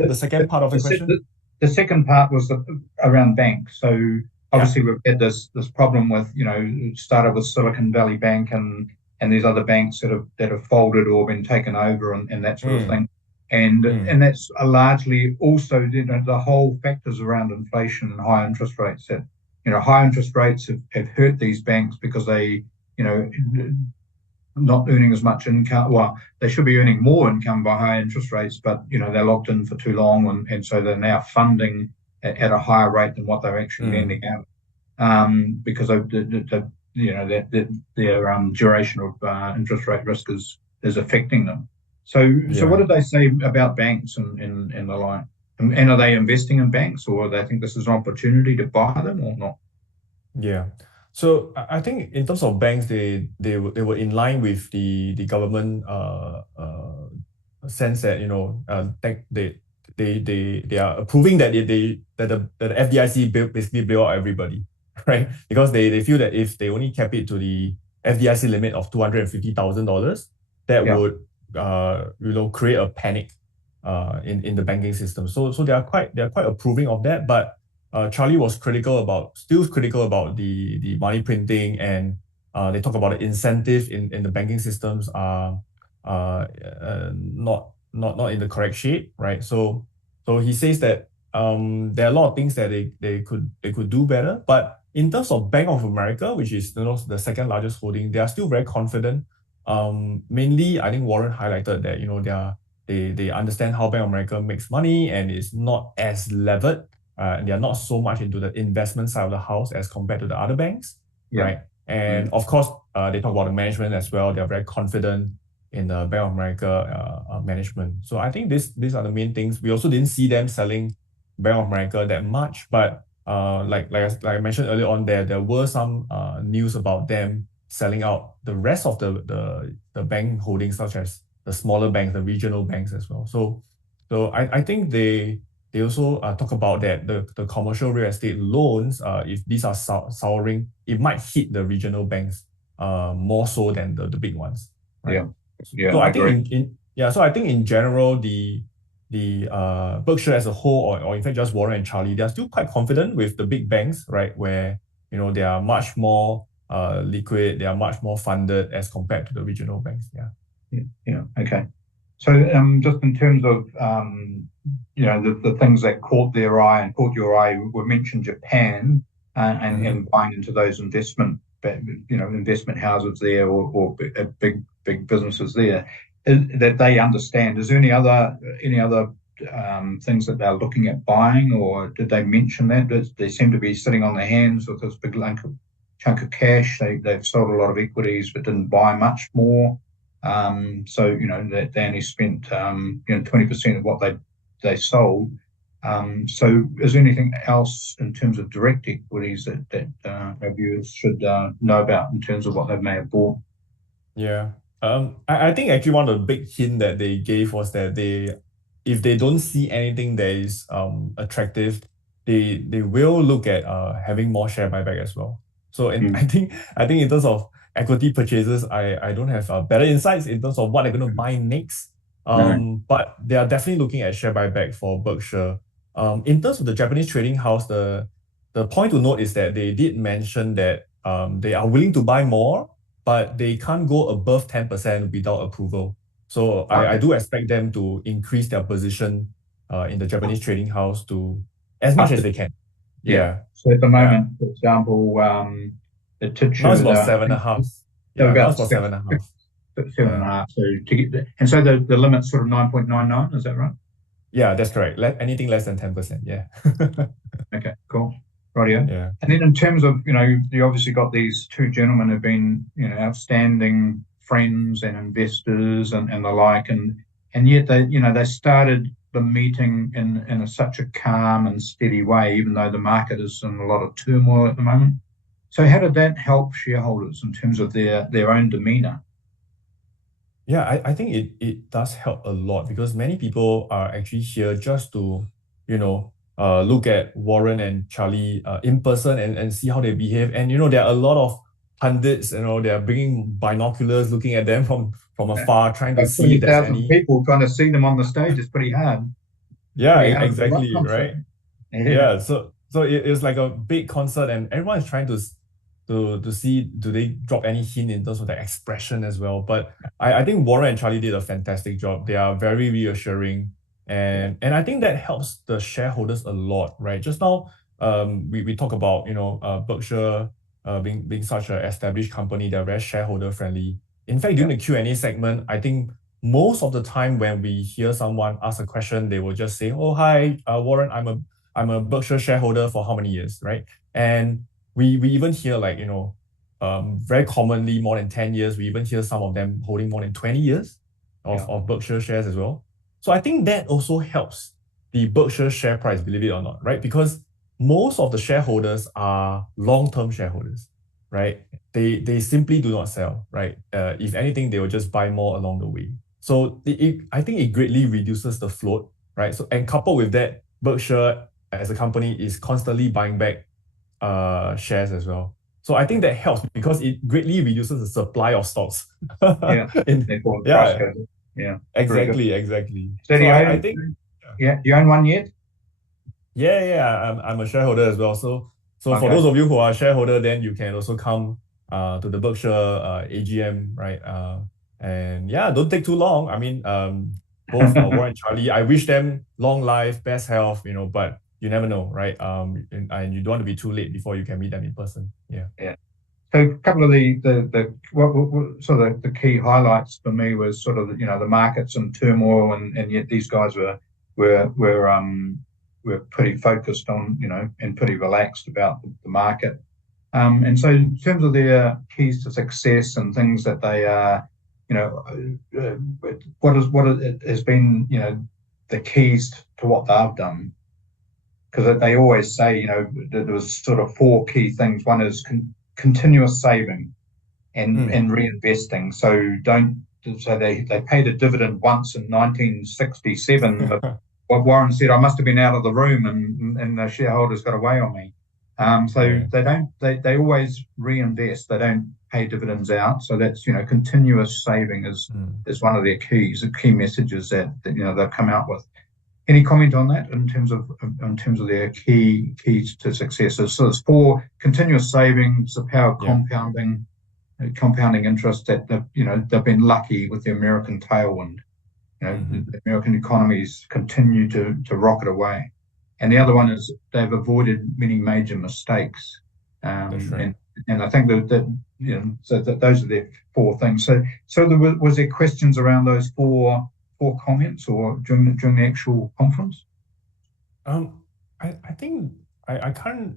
the second part of the question? the second part was around banks. So Yeah. obviously we've had this problem with, it started with Silicon Valley Bank and these other banks that have folded or been taken over and that sort of Mm, thing. And mm, and that's largely also the whole factors around inflation and high interest rates that high interest rates have hurt these banks because they you know not earning as much income. Well, they should be earning more income by high interest rates, but they're locked in for too long, and so they're now funding at a higher rate than what they're actually mm. lending out, because of their duration of interest rate risk is affecting them. So what Yeah. did they say about banks and the like? And are they investing in banks, or they think this is an opportunity to buy them, or not? Yeah. So I think in terms of banks, they were in line with the government sense that they are approving that the FDIC basically bail out everybody, right? Because they feel that if they only cap it to the FDIC limit of $250,000, that Yeah, would create a panic in the banking system. So they are quite approving of that, but Charlie was still critical about the money printing, and they talk about the incentive in the banking systems are not in the correct shape, right? So he says that there are a lot of things that they could do better, but in terms of Bank of America, which is the second largest holding, they are still very confident. Mainly, I think Warren highlighted that they understand how Bank of America makes money and is not as levered. They are not so much into the investment side of the house as compared to the other banks, right? And of course, they talk about the management as well. They are very confident in the Bank of America management. So I think these are the main things. We also didn't see them selling Bank of America that much, but like I mentioned earlier on, there were some news about them selling out the rest of the bank holdings, such as the smaller banks, the regional banks as well. So I think they also talk about that the commercial real estate loans, if these are souring, it might hit the regional banks more so than the big ones. Right? Yeah. So I think agree. so I think in general the Berkshire as a whole, or in fact just Warren and Charlie, they are still quite confident with the big banks, right? Where they are much more liquid, they are much more funded as compared to the regional banks. Yeah. Okay. So just in terms of the things that caught your eye, we mentioned Japan and buying into those investment houses there, or big businesses there that they understand. Is there any other things that they're looking at buying, or did they mention that? They seem to be sitting on their hands with this big chunk of cash. They've sold a lot of equities but didn't buy much more. So that they only spent 20% of what they sold. So is there anything else in terms of direct equities that our viewers should know about in terms of what they may have bought? Yeah. I think actually one of the big hint that they gave was that if they don't see anything that is attractive, they will look at having more share buyback as well. So I think in terms of equity purchases, I don't have better insights in terms of what they're going to buy next. But they are definitely looking at share buyback for Berkshire. In terms of the Japanese trading house, the point to note is that they did mention that they are willing to buy more, but they can't go above 10% without approval. So I do expect them to increase their position in the Japanese trading house to as much as they can. Yeah. So at the moment, for example, the Titcher... Now it's about 7.5. Yeah, now it's about 7.5. 7.5. So to get and so the limit's sort of 9.99, is that right? Yeah, that's correct. Anything less than 10%. Yeah. Okay, cool. Rightio. Yeah. And then in terms of, you obviously got these two gentlemen who've been, outstanding friends and investors and the like, and yet they started the meeting in such a calm and steady way, even though the market is in a lot of turmoil at the moment. So how did that help shareholders in terms of their own demeanor? Yeah, I think it does help a lot, because many people are actually here just to, look at Warren and Charlie in person and see how they behave. And there are a lot of pundits, they are bringing binoculars, looking at them from afar, trying to see if there's any people trying to see them on the stage is pretty hard. Exactly, right? Yeah, so it was like a big concert, and everyone is trying to see, do they drop any hint in terms of the expression as well. But I think Warren and Charlie did a fantastic job. They are very reassuring, and I think that helps the shareholders a lot, right? Just now, we talk about Berkshire being such an established company. They're very shareholder friendly. In fact, during the Q&A segment, I think most of the time when we hear someone ask a question, they will just say, "Oh, hi, Warren, I'm a Berkshire shareholder for how many years," right? And we even hear very commonly more than 10 years. We even hear some of them holding more than 20 years of Berkshire shares as well. So I think that also helps the Berkshire share price, believe it or not, right? Because most of the shareholders are long-term shareholders, right? They simply do not sell, right? If anything, they will just buy more along the way. So I think it greatly reduces the float, right? So, and coupled with that, Berkshire as a company is constantly buying back shares as well. So I think that helps because it greatly reduces the supply of stocks. Yeah. Exactly. So I think you own one yet? I'm a shareholder as well. So for Okay. those of you who are shareholder, then you can also come to the Berkshire AGM, right? And yeah, don't take too long. I mean, both Warren and Charlie, I wish them long life, best health, but you never know, right? And you don't want to be too late before you can meet them in person. Yeah. Yeah. So a couple of what sort of the key highlights for me was sort of the markets in turmoil, and yet these guys were were um were pretty focused on and pretty relaxed about the market. And so in terms of their keys to success and things that they are, what it has been, the keys to what they've done, because they always say, that there was sort of four key things. One is continuous saving and reinvesting. So they paid a dividend once in 1967. But what Warren said, I must have been out of the room, and the shareholders got away on me. So Yeah. they always reinvest. They don't pay dividends out. So that's continuous saving is one of their keys, the key messages that they've come out with. Any comment on that in terms of their keys to successes? So there's four: continuous savings, the power of compounding interest, that they've been lucky with the American tailwind. The American economies continue to rocket away. And the other one is they've avoided many major mistakes. That's right. And I think so that those are their four things. So was there questions around those four comments or during the actual conference? I think I can't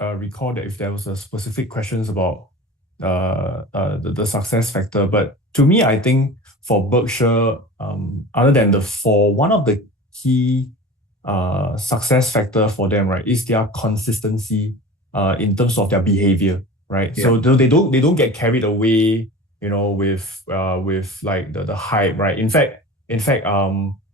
recall that if there was a specific questions about the success factor, but to me, I think for Berkshire, other than the four, one of the key success factor for them, right, is their consistency in terms of their behavior, right? Yeah. So they don't get carried away, with like the hype, right? In fact,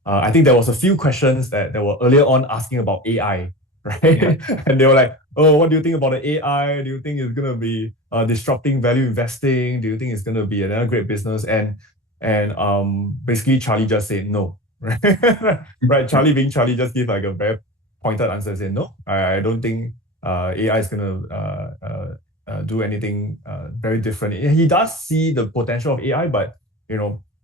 I think there was a few questions that were earlier on asking about AI, right? Yeah. And they were like, "Oh, what do you think about the AI? Do you think it's gonna be disrupting value investing? Do you think it's gonna be another great business?" And basically Charlie just said no, right? Right. Charlie being Charlie just gave like a very pointed answer, saying no, I don't think AI is gonna do anything very different. He does see the potential of AI, but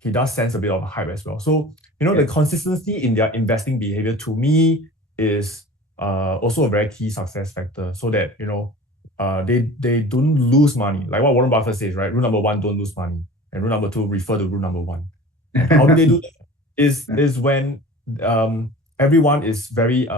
he does sense a bit of hype as well. So, the consistency in their investing behavior to me is also a very key success factor, so that, they don't lose money. Like what Warren Buffett says, right? Rule number one, don't lose money. And rule number two, refer to rule number one. And how do they do that? Is when everyone is very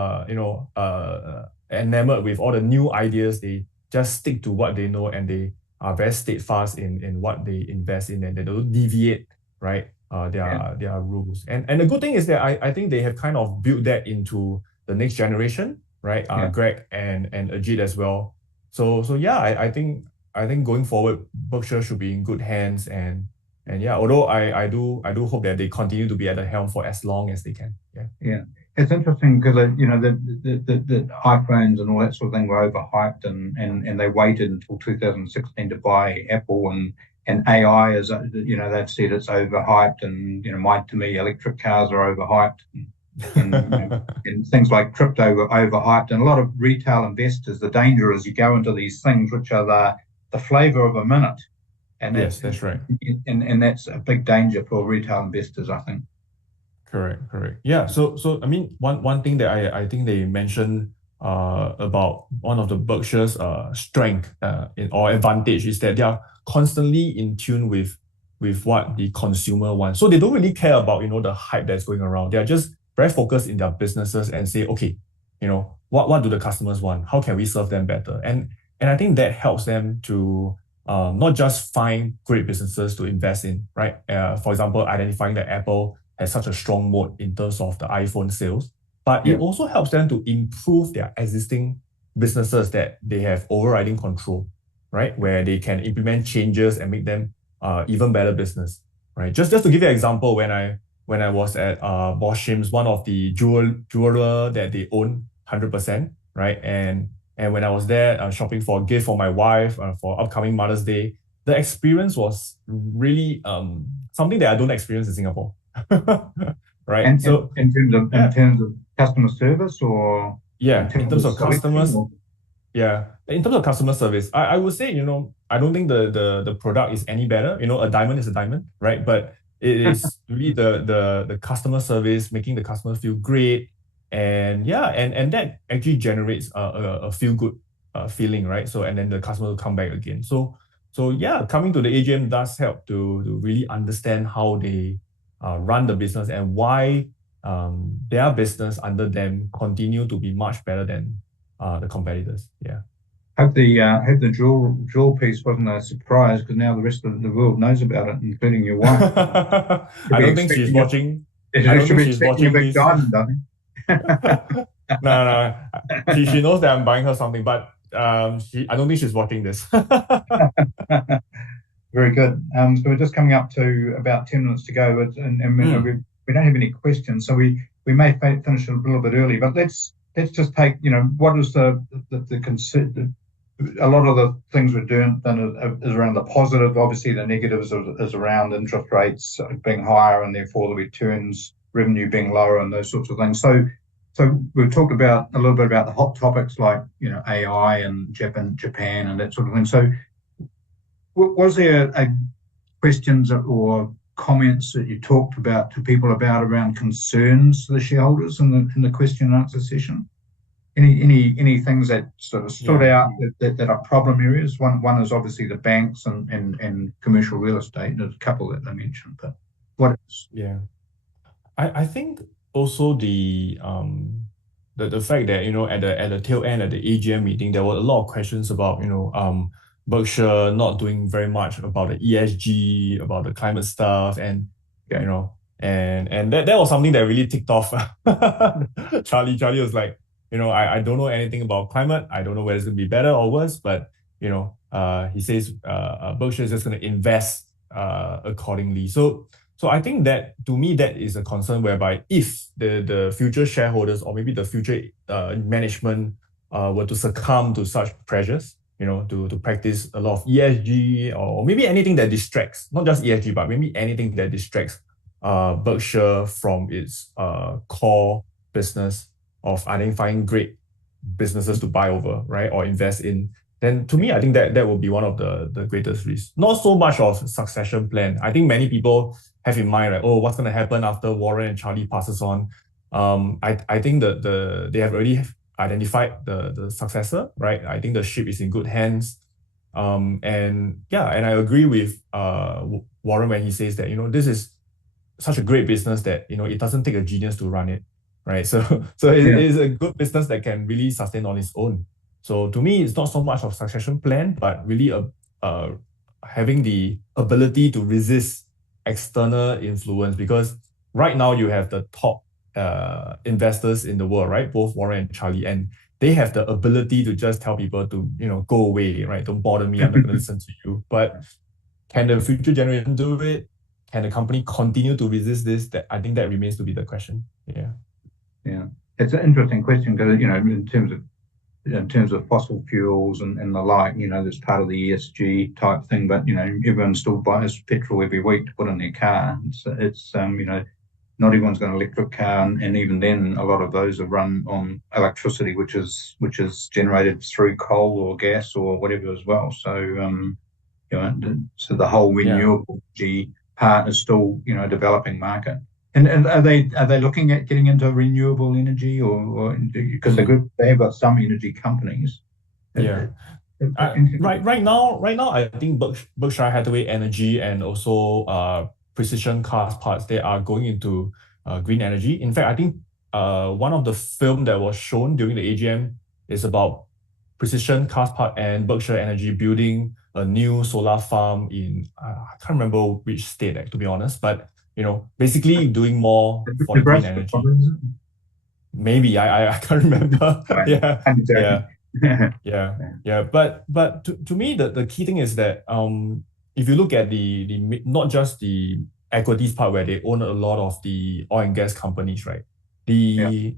enamored with all the new ideas. They just stick to what they know, and they are very steadfast in what they invest in, and they don't deviate, right? Their rules. And the good thing is that I think they have kind of built that into the next generation, right? Greg and Ajit as well. So yeah, I think going forward, Berkshire should be in good hands, and yeah, although I do hope that they continue to be at the helm for as long as they can. Yeah. It's interesting because the iPhones and all that sort of thing were overhyped, and they waited until 2016 to buy Apple, and AI is they've said it's overhyped, and to me electric cars are overhyped, and things like crypto were overhyped, and a lot of retail investors. The danger is you go into these things which are the flavor of a minute, and yes, that's right, and that's a big danger for retail investors, I think. Correct. Yeah. So I mean, one thing that I think they mentioned about one of the Berkshire's strength or advantage is that they are constantly in tune with what the consumer wants. So they don't really care about the hype that's going around. They are just very focused in their businesses and say, okay, what do the customers want? How can we serve them better? And I think that helps them to not just find great businesses to invest in, right? For example, identifying that Apple has such a strong moat in terms of the iPhone sales, but it also helps them to improve their existing businesses that they have overriding control, right? Where they can implement changes and make them even better business, right? Just to give you an example, when I was at Boschim's, one of the jeweler that they own 100%, right? And when I was there shopping for a gift for my wife for upcoming Mother's Day, the experience was really something that I don't experience in Singapore. Right. And so in terms of customer service, or Yeah, in terms terms of of selection? customers, yeah, in terms of customer service, I would say, I don't think the product is any better. A diamond is a diamond, right? But it is really the customer service, making the customer feel great, and yeah, and that actually generates a feel good feeling, right? So and then the customer will come back again. So yeah, coming to the AGM does help to really understand how they run the business and why their business under them continue to be much better than the competitors. Yeah. Hope the jewel piece wasn't a surprise, because now the rest of the world knows about it, including your wife. Should I be don't think she's expecting it. watching. I They don't should think be she's expecting a watching big this. diamond, I think. No, no. She knows that I'm buying her something, but I don't think she's watching this. Very good. So we're just coming up to about 10 minutes to go, and we don't have any questions, so we may finish a little bit early. But let's just take, what is the concern. A lot of the things we're doing then is around the positive. Obviously, the negatives is around interest rates being higher and therefore the returns revenue being lower and those sorts of things. So we've talked about a little bit about the hot topics like AI and Japan and that sort of thing. So was there questions or comments that you talked about to people about around concerns to the shareholders in the question and answer session? Any things that sort of stood out that are problem areas? One is obviously the banks and commercial real estate. There's a couple that they mentioned, but what else? Yeah. I think also the fact that at the tail end at the AGM meeting there were a lot of questions about Berkshire not doing very much about the ESG, about the climate stuff, and and that was something that really ticked off Charlie was like, I don't know anything about climate. I don't know whether it's going to be better or worse, but he says Berkshire is just going to invest accordingly. So I think that, to me, that is a concern whereby if the future shareholders or maybe the future management were to succumb to such pressures, to practice a lot of ESG or maybe anything that distracts, not just ESG, but maybe anything that distracts Berkshire from its core business of identifying great businesses to buy over, right, or invest in, then to me, I think that will be one of the greatest risks. Not so much of succession plan. I think many people have in mind, like, oh, what's going to happen after Warren and Charlie passes on? I think they have already identified the successor, right? I think the ship is in good hands. And I agree with Warren when he says that, this is such a great business that, it doesn't take a genius to run it, right? So it is a good business that can really sustain on its own. So to me, it's not so much of succession plan, but really having the ability to resist external influence, because right now you have the top investors in the world, right? Both Warren and Charlie, and they have the ability to just tell people to, go away, right? Don't bother me. I'm not going to listen to you. But can the future generation do it? Can the company continue to resist this? I think that remains to be the question. Yeah. Yeah. It's an interesting question because, in terms of fossil fuels and the like, that's part of the ESG type thing, but, everyone still buys petrol every week to put in their car. It's not everyone's got an electric car, and even then, a lot of those are run on electricity, which is generated through coal or gas or whatever as well. So, so the whole renewable energy part is still, developing market. And are they looking at getting into renewable energy or because they have got some energy companies? Yeah. Right now, I think Berkshire Hathaway Energy and also Precision Cars Parts, they are going into green energy. In fact, I think one of the film that was shown during the AGM is about Precision Cars Parts and Berkshire Energy building a new solar farm in I can't remember which state, to be honest, but basically doing more for the green energy. Maybe I can't remember. Yeah. But to me, the key thing is that if you look at the not just the equities part where they own a lot of the oil and gas companies, right? The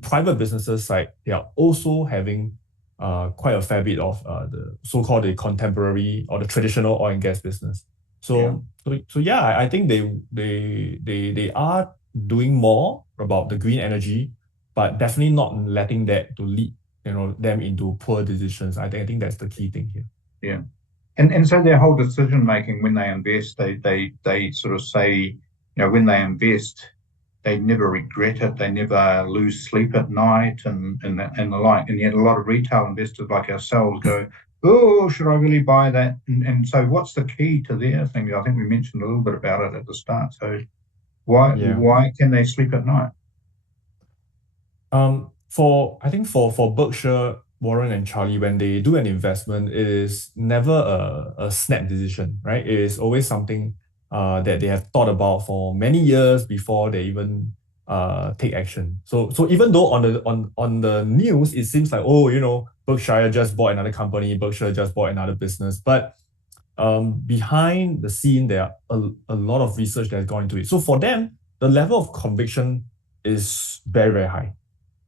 private businesses side, they are also having quite a fair bit of the so-called the contemporary or the traditional oil and gas business. So I think they are doing more about the green energy, but definitely not letting that to lead them into poor decisions. I think that's the key thing here. Yeah. And so their whole decision making when they invest, they sort of say, when they invest, they never regret it, they never lose sleep at night and the like. And yet a lot of retail investors like ourselves go, oh, should I really buy that? And so what's the key to their thing? I think we mentioned a little bit about it at the start. So why can they sleep at night? I think for Berkshire, Warren and Charlie, when they do an investment, it is never a snap decision, right? It is always something that they have thought about for many years before they even take action. So even though on the news it seems like, Berkshire just bought another company, Berkshire just bought another business, but behind the scene there are a lot of research that has gone into it. So for them, the level of conviction is very, very high.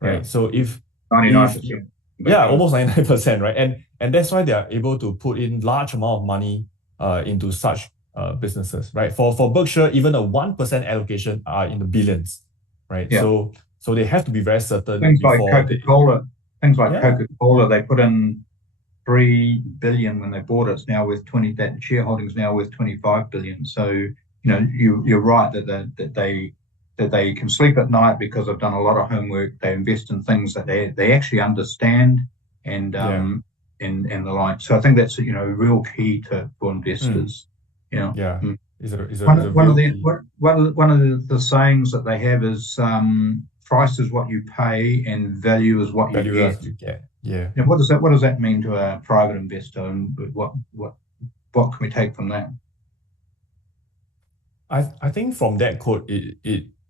Right. Yeah. So if 99%. Almost 99%, right? And that's why they are able to put in large amount of money into such businesses, right? For Berkshire, even a 1% allocation are in the billions, right? Yeah. So they have to be very certain. Things like Coca-Cola, they put in $3 billion when they bought it. It's now worth that shareholding is now worth $25 billion. So you're right that they can sleep at night because they've done a lot of homework. They invest in things that they actually understand and the like. So I think that's a real key for investors. One of the sayings that they have is price is what you pay and value is what you get. Yeah. Now, what does that mean to a private investor, and what can we take from that? I think from that quote,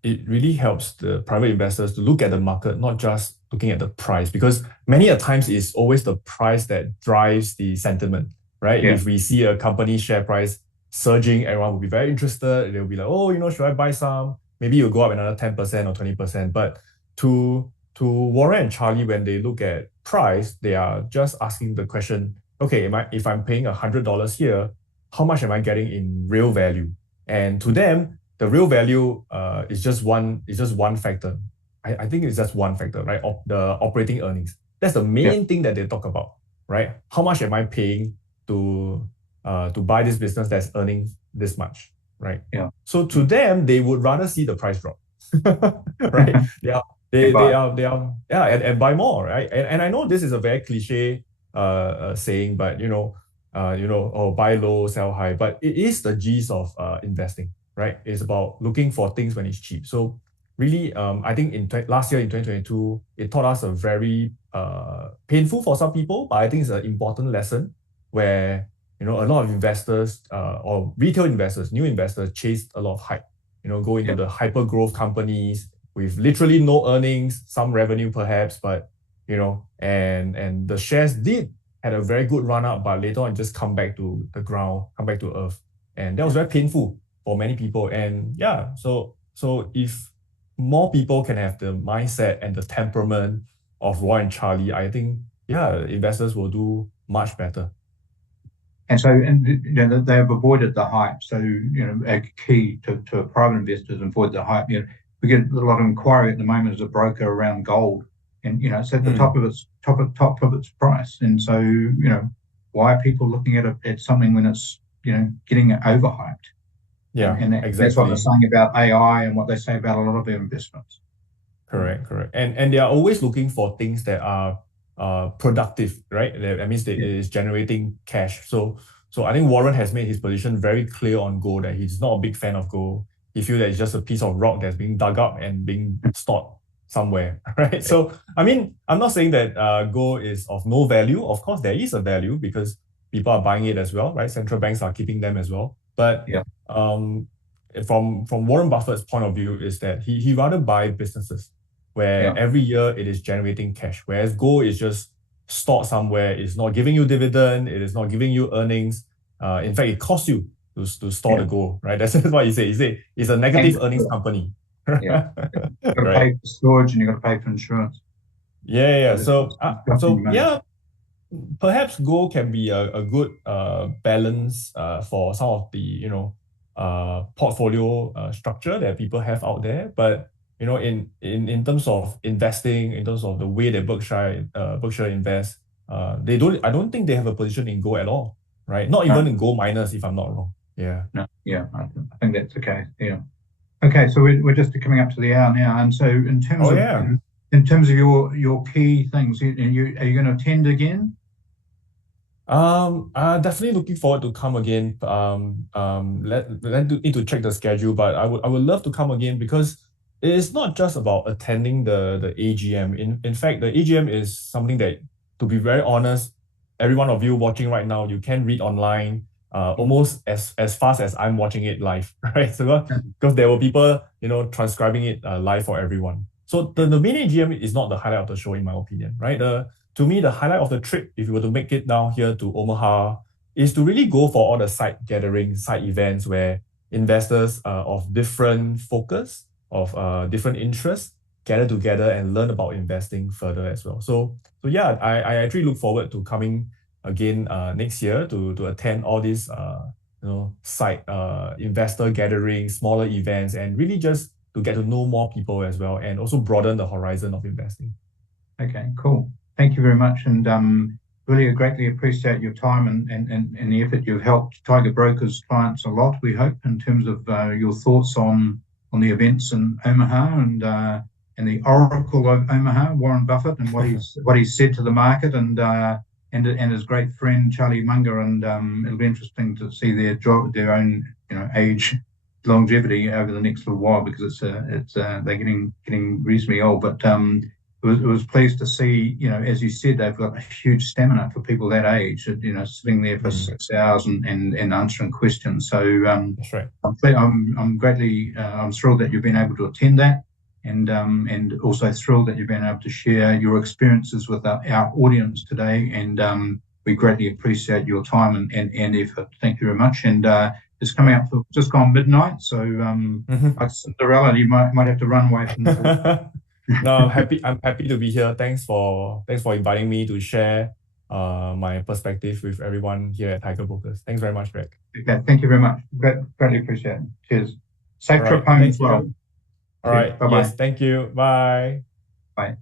it really helps the private investors to look at the market, not just looking at the price, because many a times it's always the price that drives the sentiment, right? Yeah. If we see a company share price surging, everyone will be very interested. They'll be like, should I buy some? Maybe you'll go up another 10% or 20%. But to Warren and Charlie, when they look at price, they are just asking the question, okay, if I'm paying $100 here, how much am I getting in real value? And to them, the real value is just one factor. I think it's just one factor, right? The operating earnings. That's the main thing that they talk about, right? How much am I paying to buy this business that's earning this much, right? Yeah. So to them, they would rather see the price drop, right? And buy more, right? And I know this is a very cliche saying, but buy low, sell high, but it is the gist of investing. Right, it's about looking for things when it's cheap. So really, I think last year in 2022, it taught us a very painful for some people, but I think it's an important lesson where a lot of investors or retail investors, new investors, chased a lot of hype. Go into the hyper growth companies with literally no earnings, some revenue perhaps, but and the shares had a very good run up, but later on just come back to the ground, come back to earth, and that was very painful for many people. And so if more people can have the mindset and the temperament of Warren and Charlie, I think investors will do much better. And so they have avoided the hype. So a key to private investors, avoid the hype. We get a lot of inquiry at the moment as a broker around gold, and it's at the top of its price. And so why are people looking at something when it's getting overhyped? Yeah, exactly. That's what they're saying about AI and what they say about a lot of their investments. Correct. And they are always looking for things that are productive, right? That means it is generating cash. So I think Warren has made his position very clear on gold, that he's not a big fan of gold. He feels that it's just a piece of rock that's being dug up and being stored somewhere, right? So, I mean, I'm not saying that gold is of no value. Of course, there is a value because people are buying it as well, right? Central banks are keeping them as well. But from Warren Buffett's point of view is that he rather buy businesses where every year it is generating cash, whereas gold is just stored somewhere. It's not giving you dividend. It is not giving you earnings. In fact, it costs you to store the gold, right? That's what he said. He said it's a negative earnings company. You've got to pay for storage and you've got to pay for insurance. So perhaps gold can be a good balance for some of the portfolio structure that people have out there. But in terms of investing, in terms of the way that Berkshire invests, I don't think they have a position in gold at all, right? Not even in gold miners, if I'm not wrong. Yeah. No, yeah, I think that's the case. Yeah. Okay, so we're just coming up to the hour now, and so in terms of your key things, are you going to attend again? Definitely looking forward to come again. Need to check the schedule, but I would love to come again because it is not just about attending the AGM. In fact, the AGM is something that, to be very honest, every one of you watching right now, you can read online, almost as fast as I'm watching it live, right? So because there were people, transcribing it live for everyone. So the main AGM is not the highlight of the show, in my opinion, right? To me, the highlight of the trip, if you were to make it down here to Omaha, is to really go for all the side gatherings, side events where investors of different focus, of different interests, gather together and learn about investing further as well. So yeah, I actually look forward to coming again next year to attend all these side investor gatherings, smaller events, and really just to get to know more people as well, and also broaden the horizon of investing. Okay, cool. Thank you very much, and really greatly appreciate your time and the effort. You've helped Tiger Brokers clients a lot, we hope, in terms of your thoughts on the events in Omaha and the Oracle of Omaha, Warren Buffett, and what he's said to the market, and his great friend Charlie Munger, and it'll be interesting to see their own age longevity over the next little while, because they're getting reasonably old, but it was pleased to see, as you said, they've got a huge stamina for people that age, sitting there for 6 hours and answering questions. So that's right. I'm thrilled that you've been able to attend that, and also thrilled that you've been able to share your experiences with our audience today. And we greatly appreciate your time and effort. Thank you very much. And it's coming up for just gone midnight, so like Cinderella, you might have to run away from the No, I'm happy to be here. Thanks for inviting me to share my perspective with everyone here at Tiger Brokers. Thanks very much, Greg. Okay, thank you very much. Greatly appreciate it. Cheers. Safe trip home as well. All right. Bye-bye. Yes, thank you. Bye. Bye.